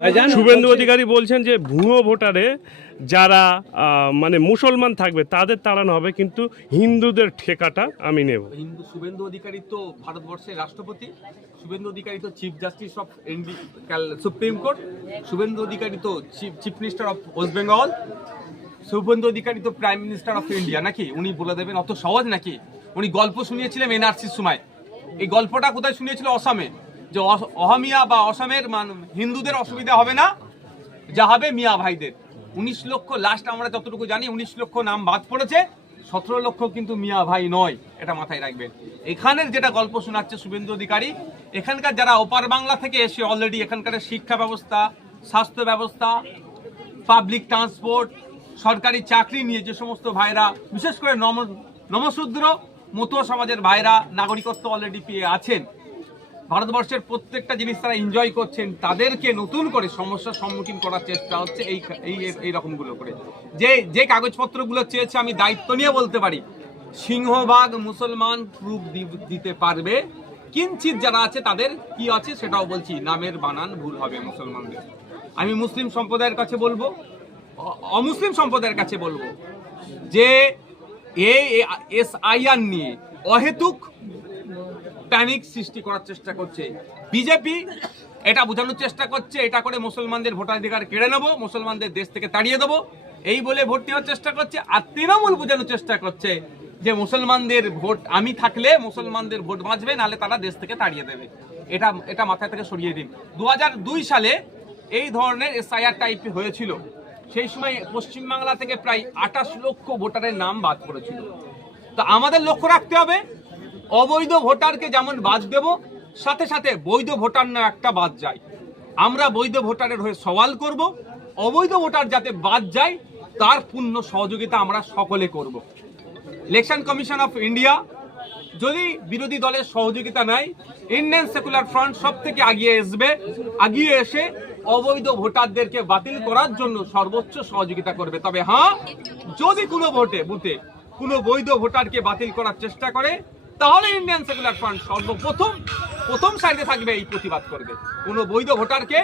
শুভেন্দু অধিকারী বলছেন যে ভুয়ো ভোটারে যারা মানে মুসলমান থাকবে তাদের তাড়ানো হবে, কিন্তু হিন্দুদের ঠেকাটা আমি নেব। শুভেন্দু অধিকারী তো ভারতবর্ষের রাষ্ট্রপতি, শুভেন্দু অধিকারী তো chief justice of supreme court, Suvendu Adhikari তো chief minister of West Bengal, Suvendu Adhikari তো প্রাইম মিনিস্টার অফ ইন্ডিয়া। নাকি উনি বলে দেবেন অত সহজ নাকি? উনি গল্প শুনিয়েছিলেন এনআরসির সময়। এই গল্পটা কোথায় শুনিয়েছিল? অসমে, যে অহমিয়া বা অসমের হিন্দুদের অসুবিধা হবে না, যা হবে মিয়া ভাইদের। 19 লক্ষ লাস্ট আমরা যতটুকু জানি 19 লক্ষ নাম বাদ পড়েছে, 17 লক্ষ কিন্তু মিয়া ভাই নয়, এটা মাথায় রাখবেন। এখানের যেটা গল্প শোনাচ্ছে শুভেন্দু অধিকারী, এখানকার যারা ওপার বাংলা থেকে এসে অলরেডি এখানকার শিক্ষা ব্যবস্থা, স্বাস্থ্য ব্যবস্থা, পাবলিক ট্রান্সপোর্ট, সরকারি চাকরি নিয়ে যে সমস্ত ভাইরা, বিশেষ করে নমশূদ্র মতুয়া সমাজের ভাইরা নাগরিকত্ব অলরেডি পেয়ে আছেন, ভারতবর্ষের প্রত্যেকটা জিনিস তারা এনজয় করছেন, তাদেরকে নতুন করে সমস্যার সম্মুখীন করার চেষ্টা হচ্ছে এই রকমগুলো করে। যে কাগজপত্রগুলো চেয়েছে, আমি দায়িত্ব নিয়ে বলতে পারি, সিংহভাগ মুসলমান প্রুফ দিতে পারবে। কিঞ্চিত যারা আছে তাদের কি আছে সেটাও বলছি, নামের বানান ভুল হবে মুসলমানদের। আমি মুসলিম সম্প্রদায়ের কাছে বলবো, অমুসলিম সম্প্রদায়ের কাছে বলবো যে এসআইআর নিয়ে অহেতুক প্যানিক সৃষ্টি করার চেষ্টা করছে বিজেপি। এটা বোঝানোর চেষ্টা করছে এটা করে মুসলমানদের ভোটাধিকার কেড়ে নেবো, মুসলমানদের দেশ থেকে তাড়িয়ে দেবো, এই বলে ভোট নেওয়ার চেষ্টা করছে। আর তৃণমূল বোঝানোর চেষ্টা করছে যে মুসলমানদের ভোট আমি থাকলে মুসলমানদের ভোট বাঁচবে, নাহলে তারা দেশ থেকে তাড়িয়ে দেবে। এটা মাথা থেকে সরিয়ে দিন। 2002 সালে এই ধরনের এসআইআর টাইপ হয়েছিল, সেই সময় পশ্চিমবাংলা থেকে প্রায় 28 লক্ষ ভোটারের নাম বাদ পড়েছিল। তো আমাদের লক্ষ্য রাখতে হবে, অবৈধ ভোটারকে যেমন বাদ দেব, সাথে সাথে বৈধ ভোটার না একটা বাদ যায়। আমরা বৈধ ভোটারের হয়ে সওয়াল করব, অবৈধ ভোটার যাতে বাদ যায় তার পূর্ণ সহযোগিতা আমরা সকলে করব। ইলেকশন কমিশন অফ ইন্ডিয়া যদি বিরোধী দলের সহযোগিতা নেয়, ইন্ডিয়ান সেকুলার ফ্রন্ট সব থেকে আগিয়ে এসে অবৈধ ভোটারদেরকে বাতিল করার জন্য সর্বোচ্চ সহযোগিতা করবে। তবে হ্যাঁ, যদি কোনো বুথে কোনো বৈধ ভোটারকে বাতিল করার চেষ্টা করে, তাহলে ইন্ডিয়ান সেকুলার ফ্রন্ট প্রথম সাইডে থাকবে, এই প্রতিবাদ করবে। কোনো বৈধ ভোটারকে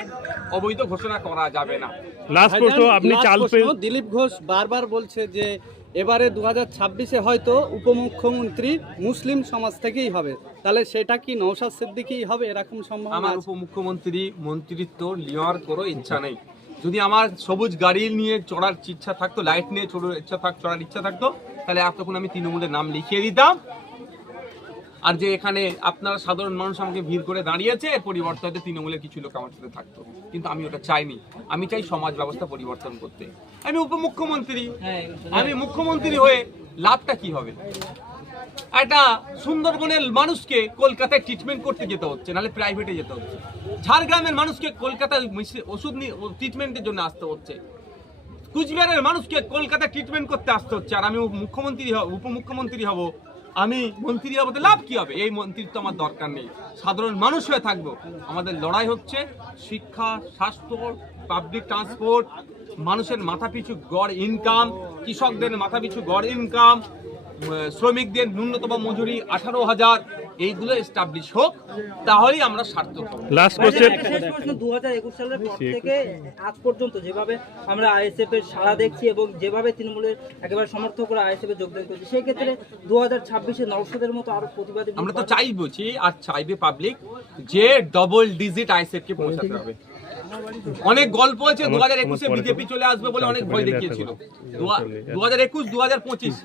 অবৈধ ঘোষণা করা যাবে না। লাস্ট প্রশ্ন, আপনি চাল পেয়ে দিলীপ ঘোষ বারবার বলছে যে এবারে 2026-এ হয়তো উপমুখ্যমন্ত্রী মুসলিম সমাজ থেকেই হবে, তাহলে সেটা কি নওশাদ সিদ্দিকী হবে এরকম সম্ভাবনা? আমার উপমুখ্যমন্ত্রী মন্ত্রিত্ব নেওয়ার কোনো ইচ্ছা নেই। যদি আমার সবুজ গাড়ি নিয়ে চড়ার ইচ্ছা থাকতো, লাইট নিয়ে চড়ার ইচ্ছা থাকতো, তাহলে এতক্ষণ আমি তৃণমূলের নাম লিখিয়ে দিতাম। আর যে এখানে আপনারা সাধারণ মানুষ আমাকে ভিড় করে দাঁড়িয়েছে, এর পরিবর্তে হয়তো তৃণমূলের কিছু লোক আমার সাথে থাকতো, কিন্তু আমি ওটা চাইনি। আমি চাই সমাজ ব্যবস্থা পরিবর্তন করতে। আমি উপমুখ্যমন্ত্রী, আমি মুখ্যমন্ত্রী হয়ে লাভটা কি হবে? একটা সুন্দরবনের মানুষকে কলকাতায় ট্রিটমেন্ট করতে যেতে হচ্ছে, নাহলে প্রাইভেটে যেতে হচ্ছে। ঝাড়গ্রামের মানুষকে কলকাতায় ওষুধ ট্রিটমেন্টের জন্য আসতে হচ্ছে। কুচবিহারের মানুষকে কলকাতায় ট্রিটমেন্ট করতে আসতে হচ্ছে। আর আমি উপমুখ্যমন্ত্রী হব, আমি মন্ত্রী হবো, লাভ কি হবে? এই মন্ত্রিত্ব আমার দরকার নেই, সাধারণ মানুষ হয়ে থাকবো। আমাদের লড়াই হচ্ছে শিক্ষা, স্বাস্থ্য, পাবলিক ট্রান্সপোর্ট, মানুষের মাথাপিছু গড় ইনকাম, কৃষকদের মাথাপিছু গড় ইনকাম, শ্রমিকদের ন্যূনতম মজুরি 18,000, এইগুলো এস্টাবলিশ হোক, তাহলেই আমরা সার্থক হব। লাস্ট কোশ্চেন, 2021 সালের পর থেকে আজ পর্যন্ত যেভাবে আমরা আইএসএফ এর সাড়া দেখছি এবং যেভাবে তৃণমূলের একেবারে সমর্থক করে আইএসএফ এ যোগদান করেছে, সেই ক্ষেত্রে 2026-এ নওশাদের মতো আরো প্রতিবাদী আমরা তো চাইবছি, আর চাইবে পাবলিক, যে ডবল ডিজিট আইএসএফ কে পৌঁছাতে হবে। অনেক গল্প হয়েছে 2021-এ বিজেপি চলে আসবে বলে অনেক ভয় দেখিয়েছিল। 2021, 2025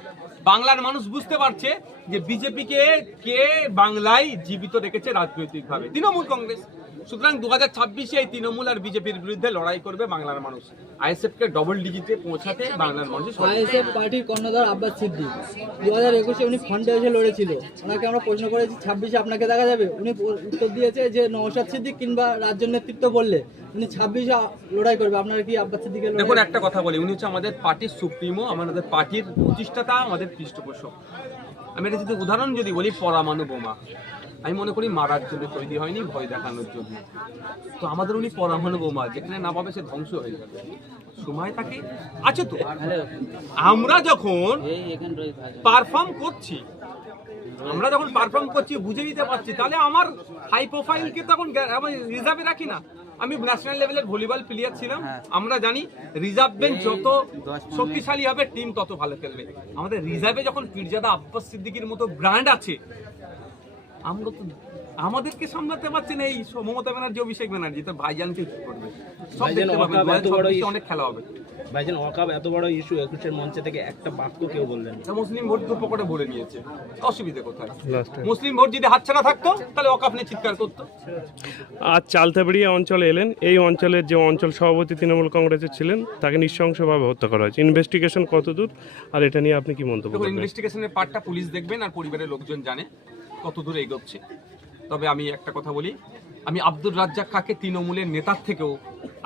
বাংলার মানুষ বুঝতে পারছে যে বিজেপিকে কে বাংলায় জীবিত রেখেছে রাজনৈতিকভাবে, তৃণমূল কংগ্রেস। সুতরাং 2026-এ এই তৃণমূল আর বিজেপির বিরুদ্ধে লড়াই করবে বাংলার মানুষ। আইএসএফ কে ডবল ডিজিটে পৌঁছাতে বাংলার মানুষ। আইএসএফ পার্টির কর্ণধার আব্বাস সিদ্দিক 2021-এ উনি ফ্রন্টে এসে লড়েছিল, ওনাকে আমরা প্রশ্ন করেছি 26-এ আপনাকে দেখা যাবে, উনি উত্তর দিয়েছে যে নওশাদ সিদ্দিক কিংবা রাজ্য নেতৃত্ব বললে উনি 26-এ লড়াই করবে। আপনারা কি আব্বাস সিদ্দিকের? দেখুন, একটা কথা বলি, উনি হচ্ছে আমাদের পার্টির সুপ্রিমো, আমাদের পার্টির প্রতিষ্ঠাতা, আমাদের পৃষ্ঠপোষক। আমি এটা যদি উদাহরণ বলি, পরমাণু বোমা আমি মনে করি মারার জন্য তৈরি হয়নি, ভয় দেখানোর জন্য। তো আমাদের উনি পরমাণু বোমা, যেখানে না পাবে সে ধ্বংস হয়ে যাবে, সময় তাকে আছে। তো আমরা যখন পারফর্ম করছি, বুঝে নিতে পারছি, তাহলে আমার হাই প্রোফাইলকে তখন আমি রিজার্ভে রাখি না। আমি ন্যাশনাল লেভেলের ভলিবল প্লেয়ার ছিলাম, আমরা জানি রিজার্ভ বেঞ্চ যত শক্তিশালী হবে টিম তত ভালো খেলবে। আমাদের রিজার্ভে যখন পীরজাদা আব্বাস সিদ্দিকীর মতো ব্র্যান্ড আছে, আমরা তো আমাদেরকে সামলাতে পারছেন এই মমতা ব্যানার্জি, অভিষেক ব্যানার্জি, তো ভাইজানকে কি করবে? সব দেখতে পাবেন, 2026 অনেক খেলা হবে। ভাইজান ওয়াকাব এত বড় ইস্যু 21-এর মঞ্চে থেকে একটা বাক্য কেউ বললেন না। তা মুসলিম ভোট দু পকেটে ভরে নিয়েছে, অসুবিধা কোথায়? মুসলিম ভোট যদি হাতছাড়া থাকতো তাহলে ওয়াকাব নিয়ে চিৎকার করতো। আজ চালতাবাড়িয়া অঞ্চলে এলেন, এই অঞ্চলের যে অঞ্চল সভাপতি তৃণমূল কংগ্রেসের ছিলেন তাকে নৃশংসভাবে হত্যা করা হয়েছে। ইনভেস্টিগেশন কতদূর, আর এটা নিয়ে আপনি কি মন্তব্য দেখুন, করবেন? ইনভেস্টিগেশনের পার্টটা পুলিশ দেখবেন আর পরিবারের লোকজন জানে কত দূর এগোচ্ছে। তবে আমি একটা কথা বলি, আমি আব্দুর রাজ্জাক খাঁকে তৃণমূলের নেতার থেকেও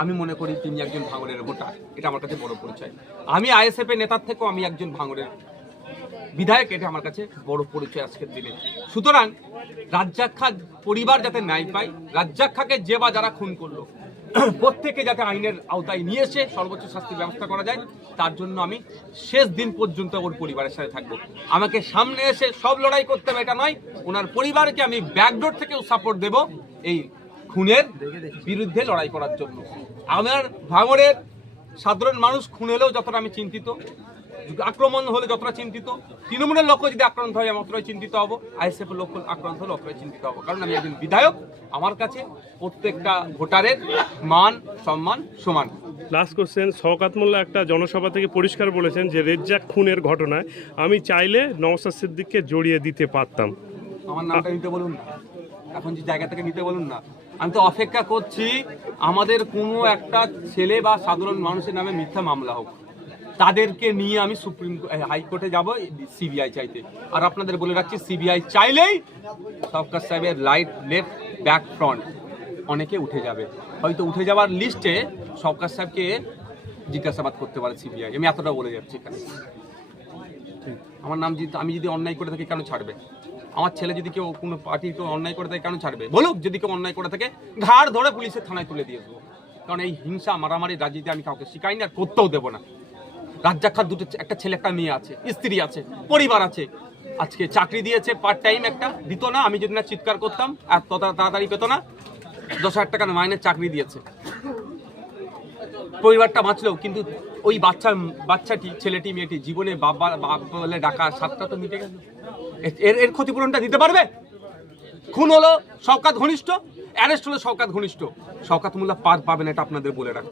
আমি মনে করি তিনি একজন ভাঙড়ের ভোটার, এটা আমার কাছে বড় পরিচয়। আমি আইএসএফ এর নেতার থেকেও আমি একজন ভাঙড়ের বিধায়ক, এটা আমার কাছে বড় পরিচয় আজকের দিনে। সুতরাং রাজ্জাক খাঁ পরিবার যাতে ন্যায় পায়, রাজ্জাক খাঁকে যে বা যারা খুন করলো প্রত্যেকে যাতে আইনের আওতায় নিয়ে এসে সর্বোচ্চ শাস্তির ব্যবস্থা করা যায়, তার জন্য আমি শেষ দিন পর্যন্ত ওর পরিবারের সাথে থাকবো। আমাকে সামনে এসে সব লড়াই করতে হবে এটা নয়, ওনার পরিবারকে আমি ব্যাকডোর থেকেও সাপোর্ট দেব এই খুনের বিরুদ্ধে লড়াই করার জন্য। আমার ভাঙড়ের সাধারণ মানুষ খুন হলেও যতটা আমি চিন্তিত, আক্রমণ হলে যতটা চিন্তিত, তৃণমূলের লোক যদি আক্রান্ত হয় আমি অতটাই চিন্তিত হব, আইএসএফ এর লোক আক্রান্ত হলে অতটাই চিন্তিত হব। কারণ আমি একজন বিধায়ক, আমার কাছে প্রত্যেকটা ভোটারের মান সম্মান সমান। লাস্ট কোশ্চেন, শওকত মোল্লা একটা জনসভা থেকে পরিষ্কার বলেছেন যে রেজ্জাক খুনের ঘটনায় আমি চাইলে নওশাদ সিদ্দিককে জড়িয়ে দিতে পারতাম। আমার নামটা নিতে বলুন না, এখন যে জায়গা থেকে নিতে বলুন না। আমি তো অপেক্ষা করছি আমাদের কোনো একটা ছেলে বা সাধারণ মানুষের নামে মিথ্যা মামলা হোক, তাদেরকে নিয়ে আমি হাইকোর্টে যাব সিবিআই চাইতে। আর আপনাদের বলে রাখছি, সিবিআই চাইলেই শওকত সাহেবের লাইট লেফট ব্যাক ফ্রন্ট অনেকে উঠে যাবে, হয়তো উঠে যাওয়ার লিস্টে শওকত সাহেবকে জিজ্ঞাসাবাদ করতে পারে সিবিআই। আমি এতটা বলে যাচ্ছি এখানে। আমার নাম যদি আমি যদি অন্যায় করে থাকি কেন ছাড়বে? আমার ছেলে যদি কেউ কোনো পার্টি কেউ অন্যায় করে থাকে কেন ছাড়বে? বলুক, যদি কেউ অন্যায় করে থাকে ঘাড় ধরে পুলিশের থানায় তুলে দিয়ে দেবো। কারণ এই হিংসা মারামারি রাজনীতি আমি কাউকে শিখাইনি আর করতেও দেবো না। রাজ্জাক খাঁর দুটো, একটা ছেলে একটা মেয়ে আছে, স্ত্রী আছে, পরিবার আছে। আজকে চাকরি দিয়েছে পার্ট টাইম, একটা দিত না, আমি যদি না চিৎকার করতাম আর তত তাড়াতাড়ি পেতো না। 10,000 টাকা মাইনের চাকরি দিয়েছে, পরিবারটা বাঁচলেও। কিন্তু ওই বাচ্চাটি, ছেলেটি মেয়েটি জীবনে বাবা বলে ডাকা স্বাদটা তো মিটে গেল। এর ক্ষতিপূরণটা দিতে পারবে? খুন হলো শওকত ঘনিষ্ঠ, অ্যারেস্ট হলো শওকত ঘনিষ্ঠ, শওকত মোল্লা পার পাবেন, এটা আপনাদের বলে রাখছি।